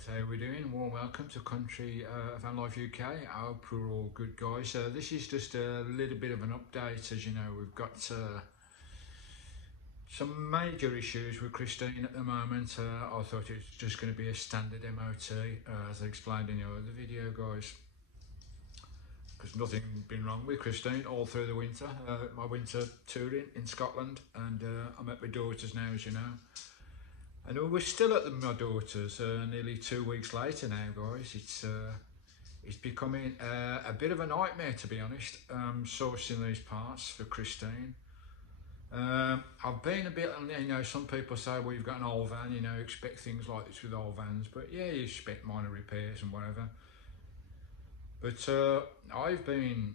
guys, how are we doing? Warm welcome to country Vanlifeuk. I hope we're all good, guys. This is just a little bit of an update. As you know, we've got some major issues with Christine at the moment. I thought it was just going to be a standard MOT, as I explained in the other video, guys, because nothing been wrong with Christine all through the winter. My winter touring in Scotland, and I'm at my daughter's now, as you know. And we're still at my daughter's nearly 2 weeks later now, guys. It's becoming a bit of a nightmare, to be honest, sourcing these parts for Christine. I've been a bit, you know, some people say, well, you've got an old van, you know, expect things like this with old vans, but yeah, you expect minor repairs and whatever. But I've been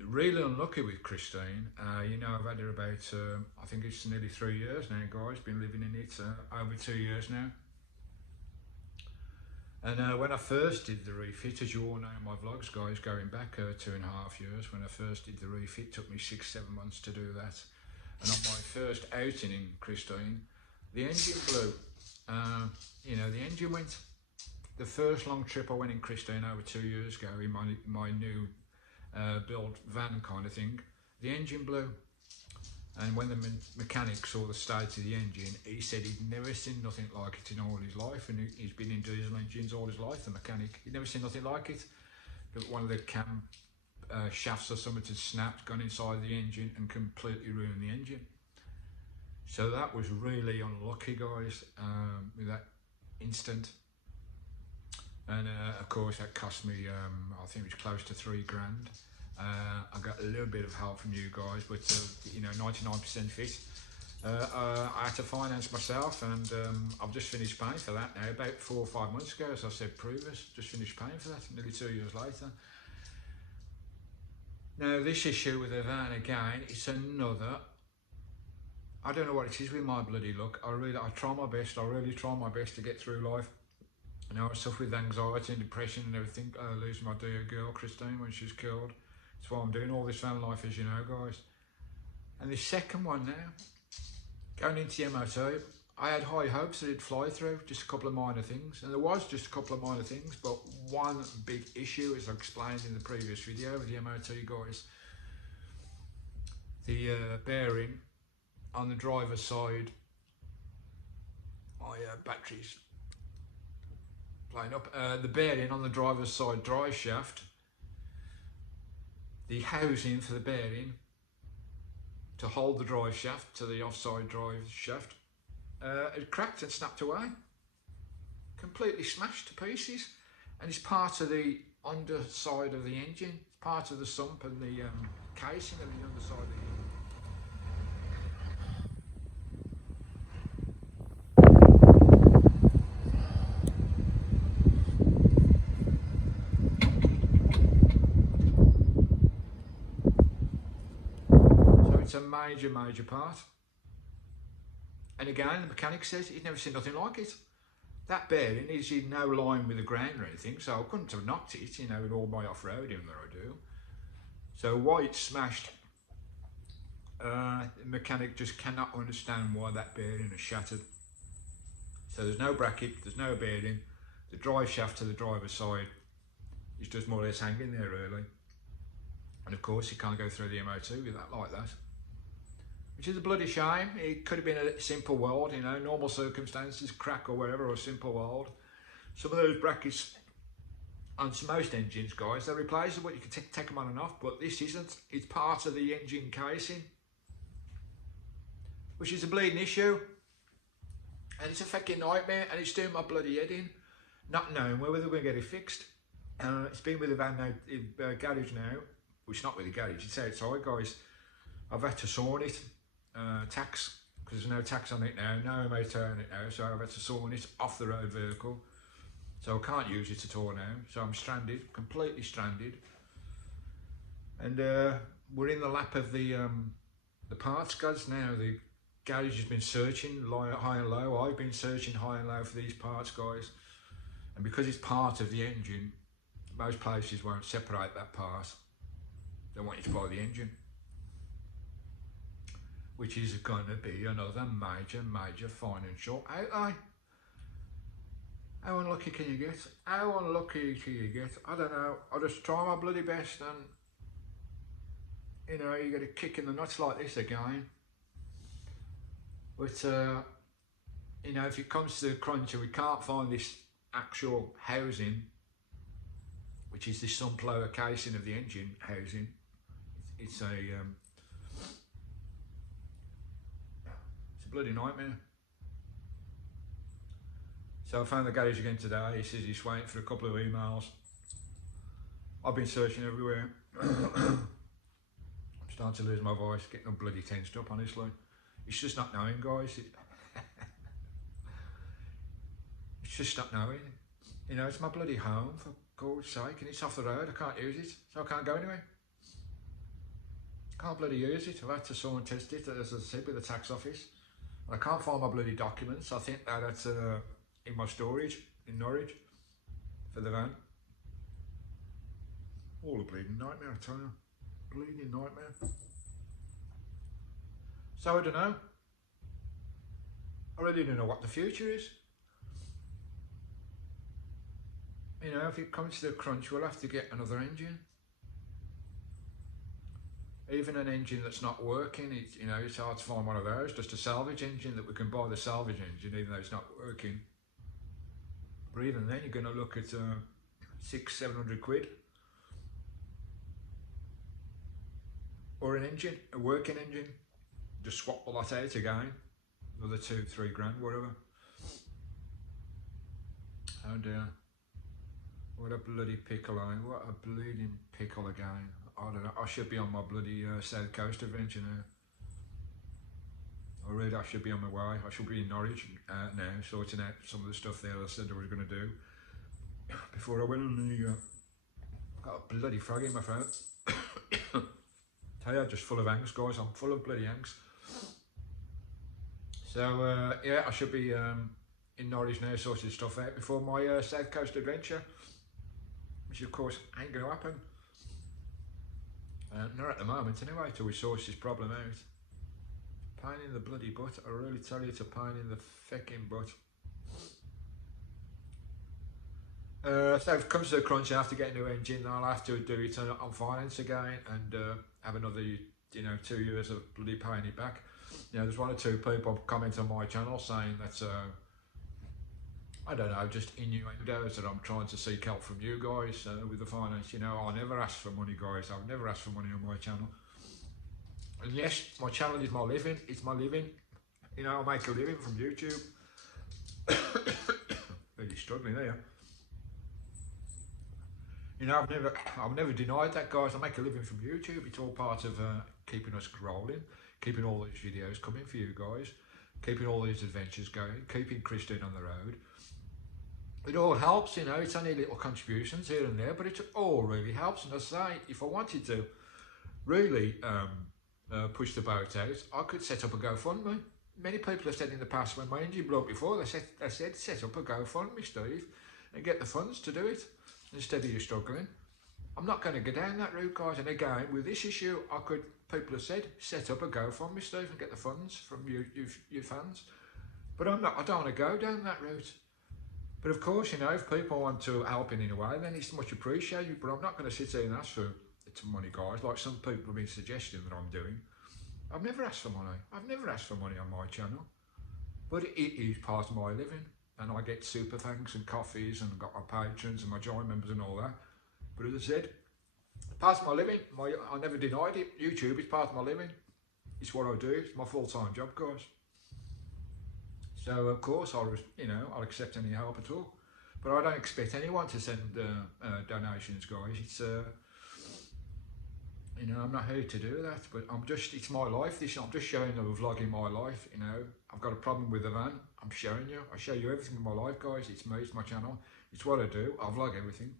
really unlucky with Christine. You know, I've had her about, I think it's nearly 3 years now, guys. Been living in it over 2 years now. And when I first did the refit, as you all know in my vlogs, guys, going back 2.5 years, when I first did the refit, took me 6-7 months to do that. And on my first outing in Christine, the engine blew. You know, the engine went. The first long trip I went in Christine over 2 years ago in my new build van kind of thing, the engine blew. And when the mechanic saw the state of the engine, he said he'd never seen nothing like it in all his life, and he's been in diesel engines all his life, the mechanic. He'd never seen nothing like it. One of the cam shafts or something had snapped, gone inside the engine and completely ruined the engine. So that was really unlucky, guys, with that instant. And of course that cost me, I think it was close to 3 grand. I got a little bit of help from you guys, but you know, 99% fit. I had to finance myself, and I've just finished paying for that now, about 4 or 5 months ago, as I said previous. Just finished paying for that, nearly 2 years later. Now this issue with the van again, it's another, I don't know what it is with my bloody luck. I try my best, I really try my best to get through life. You know, I suffer with anxiety and depression and everything. Losing my dear girl, Christine, when she was killed. That's why I'm doing all this van life, as you know, guys. And the second one now, going into the MOT, I had high hopes that it'd fly through, just a couple of minor things. And there was just a couple of minor things, but one big issue, as I explained in the previous video with the MOT, guys. The bearing on the driver's side, my batteries playing up, the bearing on the driver's side drive shaft, the housing for the bearing to hold the drive shaft to the offside drive shaft, it cracked and snapped away, completely smashed to pieces. And it's part of the underside of the engine, it's part of the sump and the casing of the underside of the engine. It's a major part. And again, the mechanic says he'd never seen nothing like it. That bearing is in no line with the ground or anything, so I couldn't have knocked it, you know, with all my off-roading that I do. So why it's smashed, the mechanic just cannot understand why that bearing is shattered. So there's no bracket, there's no bearing. The drive shaft to the driver's side is just more or less hanging there, really. And of course, you can't go through the MOT with that like that. Which is a bloody shame. It could have been a simple weld, you know, normal circumstances, crack or whatever, or a simple weld. Some of those brackets on most engines, guys, they're replaceable. You can take them on and off, but this isn't. It's part of the engine casing, which is a bleeding issue. And it's a fucking nightmare, and it's doing my bloody head in, not knowing whether we're going to get it fixed. It's been with the van now, garage now, well, it's not with the garage, it's outside, guys. I've had to sawn it. Tax, because there's no tax on it now, no MOT on it now, so I've had to sawn it off the road vehicle, so I can't use it at all now, so I'm stranded, completely stranded. And we're in the lap of the parts guys now. The garage has been searching high and low. I've been searching high and low for these parts, guys, and because it's part of the engine, most places won't separate that part. They want you to buy the engine, which is going to be another major financial outlay. How unlucky can you get? How unlucky can you get? I don't know. I just try my bloody best, and you know, you get a kick in the nuts like this again. But you know, if it comes to the crunch and we can't find this actual housing, which is the sunflower casing of the engine housing, it's a bloody nightmare. So I found the garage again today. He says he's waiting for a couple of emails. I've been searching everywhere. I'm starting to lose my voice, getting all bloody tensed up, honestly. It's just not knowing, guys. It's just not knowing. You know, it's my bloody home, for God's sake, and it's off the road. I can't use it, so I can't go anywhere. Can't bloody use it. I've had to someone test it, as I said, with the tax office. I can't find my bloody documents. I think that's in my storage in Norwich for the van. All a bleeding nightmare, I tell you. Bleeding nightmare. So I don't know. I really don't know what the future is. You know, if it comes to the crunch, we'll have to get another engine. Even an engine that's not working, you know, it's hard to find one of those. Just a salvage engine that we can buy the salvage engine, even though it's not working. But even then, you're going to look at 600-700 quid. Or an engine, a working engine. Just swap the lot out again. Another 2-3 grand, whatever. Oh dear. What a bloody pickle, eh? What a bleeding pickle again. I don't know, I should be on my bloody South Coast adventure now. I should be on my way. I should be in Norwich now, sorting out some of the stuff there I said I was going to do. Before I went on the... got a bloody frog in my throat. Tell you, I'm just full of angst, guys. I'm full of bloody angst. So, yeah, I should be in Norwich now, sorting stuff out before my South Coast adventure. Which, of course, ain't going to happen. Not at the moment anyway, till we sort this problem out. Pain in the bloody butt, I really tell you, it's a pain in the fecking butt. So if it comes to the crunch, I have to get a new engine, I'll have to do it on finance again and have another, you know, 2 years of bloody paying it back. You know, there's 1 or 2 people comment on my channel saying that, I don't know, just innuendos that I'm trying to seek help from you guys with the finance. You know, I never ask for money, guys. I've never asked for money on my channel. And yes, my channel is my living. It's my living. You know, I make a living from YouTube. Really struggling there. You know, I've never denied that, guys. I make a living from YouTube. It's all part of keeping us rolling, keeping all these videos coming for you guys, keeping all these adventures going, keeping Christine on the road. It all helps, you know, it's only little contributions here and there, but it all really helps. And I say, if I wanted to really push the boat out, I could set up a GoFundMe. Many people have said in the past, when my engine blew up before, they said set up a GoFundMe, Steve, and get the funds to do it, instead of you struggling. I'm not going to go down that route, guys. And again, with this issue, people have said, set up a GoFundMe, Steve, and get the funds from you fans. But I don't want to go down that route. But of course, you know, if people want to help in any way, then it's much appreciated. But I'm not going to sit here and ask for money, guys, like some people have been suggesting that I'm doing. I've never asked for money. I've never asked for money on my channel. But it is part of my living. And I get super thanks and coffees, and I've got my patrons and my joint members and all that. But as I said, part of my living. I never denied it. YouTube is part of my living. It's what I do. It's my full-time job, guys. So of course I'll accept any help at all, but I don't expect anyone to send donations, guys. It's you know, I'm not here to do that, but it's my life. I'm just showing you, vlogging my life. You know, I've got a problem with the van. I'm showing you. I show you everything in my life, guys. It's me. It's my channel. It's what I do. I vlog everything,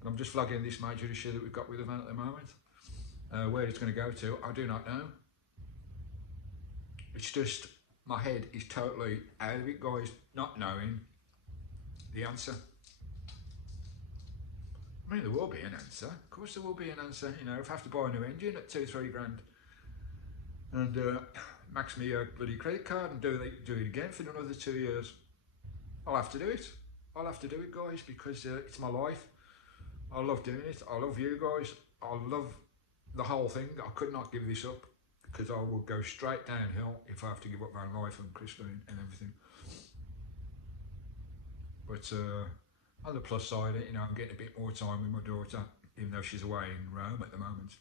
and I'm just vlogging this major issue that we've got with the van at the moment. Where it's going to go to, I do not know. It's just. My head is totally out of it, guys, not knowing the answer. I mean, there will be an answer. Of course there will be an answer. You know, if I have to buy a new engine at 2-3 grand and max me a bloody credit card and do it again for another 2 years, I'll have to do it. I'll have to do it, guys, because it's my life. I love doing it. I love you guys. I love the whole thing. I could not give this up, because I will go straight downhill if I have to give up Vanlife and Christine and everything. But on the plus side, you know, I'm getting a bit more time with my daughter, even though she's away in Rome at the moment.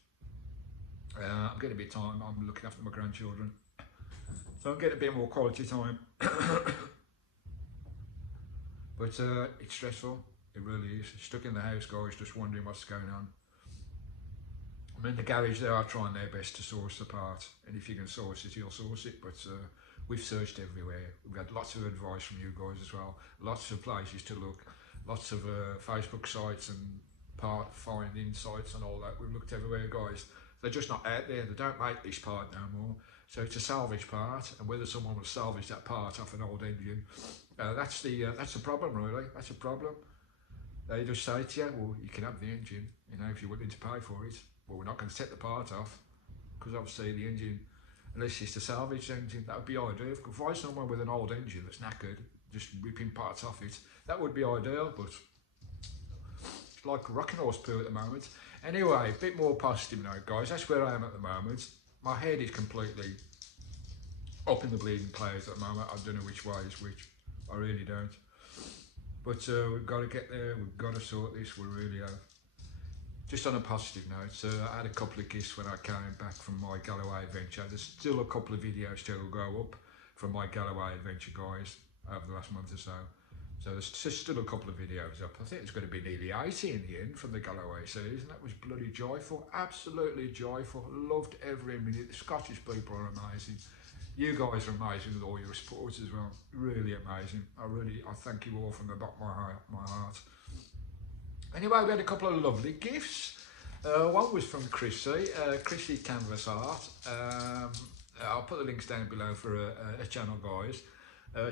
I'm getting a bit of time. I'm looking after my grandchildren, so I'm getting a bit more quality time. But it's stressful. It really is. Stuck in the house, guys, just wondering what's going on. I'm in the garage. They are trying their best to source the part, and if you can source it, you'll source it. But we've searched everywhere. We've had lots of advice from you guys as well. Lots of places to look. Lots of Facebook sites and part finding sites and all that. We've looked everywhere, guys. They're just not out there. They don't make this part no more. So it's a salvage part, and whether someone will salvage that part off an old engine, that's the problem, really. That's a problem. They just say to you, well, you can have the engine, you know, if you're willing to pay for it. Well, we're not going to take the part off, because obviously the engine, unless it's a salvage engine, that would be ideal. If we could find someone with an old engine that's knackered, just ripping parts off it, that would be ideal, but it's like rocking horse poo at the moment. Anyway, a bit more positive now, guys. That's where I am at the moment. My head is completely up in the bleeding clouds at the moment. I don't know which way is which. I really don't. But we've got to get there. We've got to sort this. We really have. Just on a positive note, I had a couple of gifts when I came back from my Galloway adventure. There's still a couple of videos to go up from my Galloway adventure, guys, over the last month or so. So there's still a couple of videos up. I think it's going to be nearly 80 in the end from the Galloway series, and that was bloody joyful, absolutely joyful. Loved every minute. The Scottish people are amazing. You guys are amazing with all your support as well. Really amazing. I thank you all from the bottom of my heart. Anyway, we had a couple of lovely gifts. One was from Chrissy, Chrissy Canvas Art. I'll put the links down below for a channel, guys.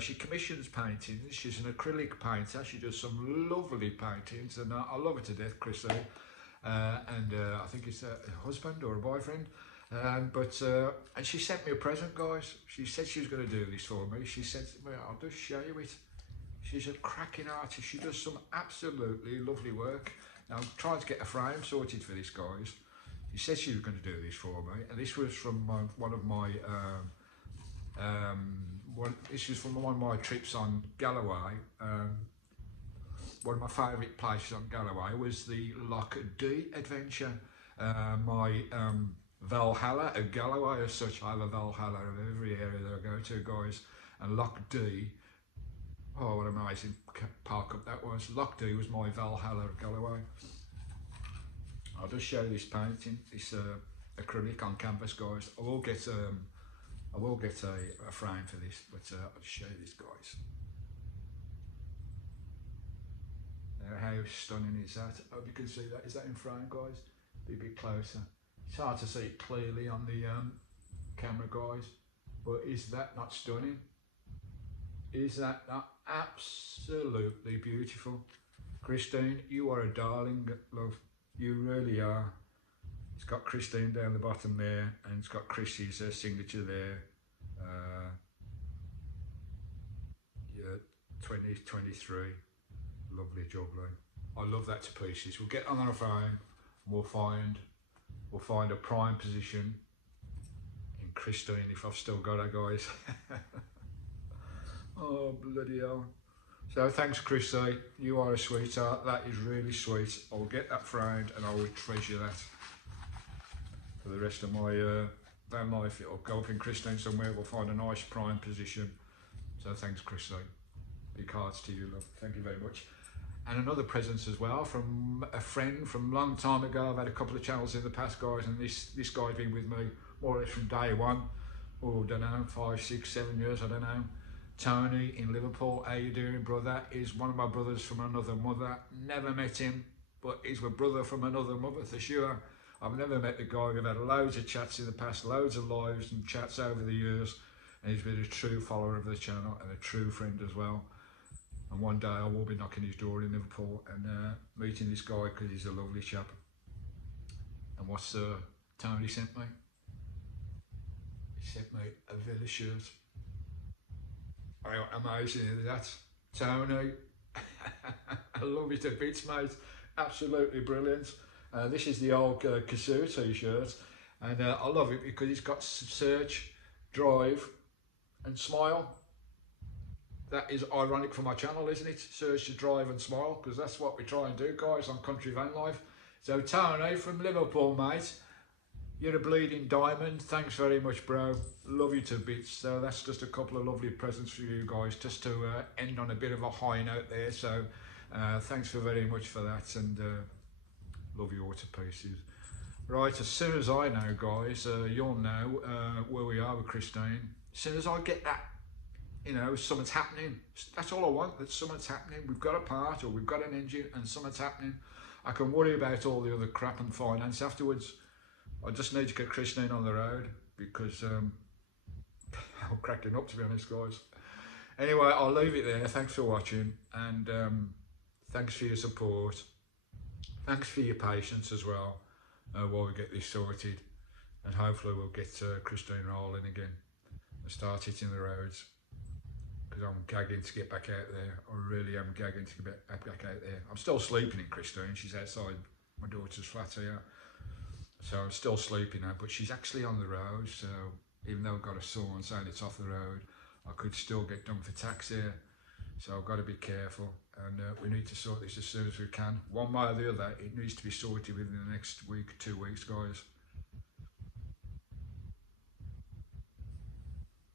She commissions paintings. She's an acrylic painter. She does some lovely paintings, and I love her to death, Chrissy. And I think it's a husband or a boyfriend. And she sent me a present, guys. She said she was going to do this for me. She said to me, I'll just show you it. She's a cracking artist. She does some absolutely lovely work. Now, I'm trying to get a frame sorted for this, guys. She said she was going to do this for me, and this was from one of my trips on Galloway. One of my favourite places on Galloway was the Loch D adventure. My Valhalla at Galloway as such. I have a Valhalla of every area that I go to, guys. And Loch D, oh, what an amazing park up that was. Loch D was my Valhalla at Galloway. I'll just show you this painting, this acrylic on canvas, guys. I will get a frame for this, but I'll just show you this, guys. How stunning is that? I hope you can see that. Is that in frame, guys? Be a bit closer. It's hard to see it clearly on the camera, guys, but is that not stunning? Is that not absolutely beautiful? Christine, you are a darling, love. You really are. It's got Christine down the bottom there, and it's got Chrissy's signature there. Yeah, 2023. Lovely juggling. I love that to pieces. We'll get on our phone. We'll find a prime position in Christine if I've still got her, guys. Oh, bloody hell. So thanks, Chrissy. You are a sweetheart. That is really sweet. I'll get that framed and I will treasure that for the rest of my van life. It'll go up in Christine somewhere. We'll find a nice prime position. So thanks, Chrissy. Big hearts to you, love. Thank you very much. And another present as well from a friend from a long time ago. I've had a couple of channels in the past, guys, and this guy's been with me more or less from day one. Oh, I don't know, 5, 6, 7 years, I don't know. Tony in Liverpool, how you doing, brother? He's one of my brothers from another mother. Never met him, but he's my brother from another mother for sure. I've never met the guy. We've had loads of chats in the past, loads of lives and chats over the years, and he's been a true follower of the channel and a true friend as well. And one day I will be knocking his door in Liverpool and meeting this guy because he's a lovely chap. And what's Tony sent me? He sent me a Villa shirt. How amazing is that? Tony, I love it a bits, mate. Absolutely brilliant. This is the old Kazoo t-shirt, and I love it because it's got search, drive and smile. That is ironic for my channel, isn't it? Search, to drive and smile, because that's what we try and do, guys, on Country Van Life. So Tony from Liverpool, mate, you're a bleeding diamond. Thanks very much, bro. Love you to bits. So that's just a couple of lovely presents for you guys, just to end on a bit of a high note there. So thanks very much for that, and love you all to pieces. Right, as soon as I know, guys, you'll know where we are with Christine. As soon as I get that, you know, something's happening. That's all I want, that something's happening. We've got a part, or we've got an engine and something's happening. I can worry about all the other crap and finance afterwards. I just need to get Christine on the road, because I'm cracking up, to be honest, guys. Anyway, I'll leave it there. Thanks for watching, and thanks for your support. Thanks for your patience as well while we get this sorted, and hopefully we'll get Christine rolling again and start hitting the roads, because I'm gagging to get back out there. I really am gagging to get back out there. I'm still sleeping in Christine. She's outside my daughter's flat here, so I'm still sleeping now, but she's actually on the road. So even though I've got a saw and saying it's off the road, I could still get done for tax here. So I've got to be careful, and we need to sort this as soon as we can. One way or the other, it needs to be sorted within the next week, 2 weeks, guys.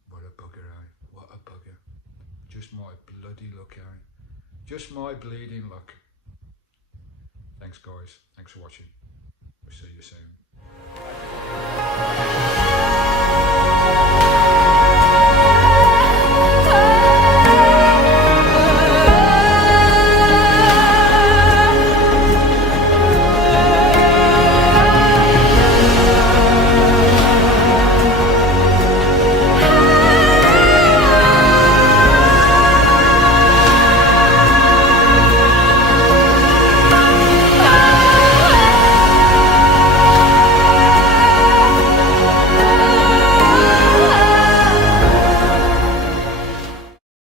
What a bugger, eh? What a bugger. Just my bloody luck, eh? Just my bleeding luck. Thanks, guys. Thanks for watching. We'll see you soon.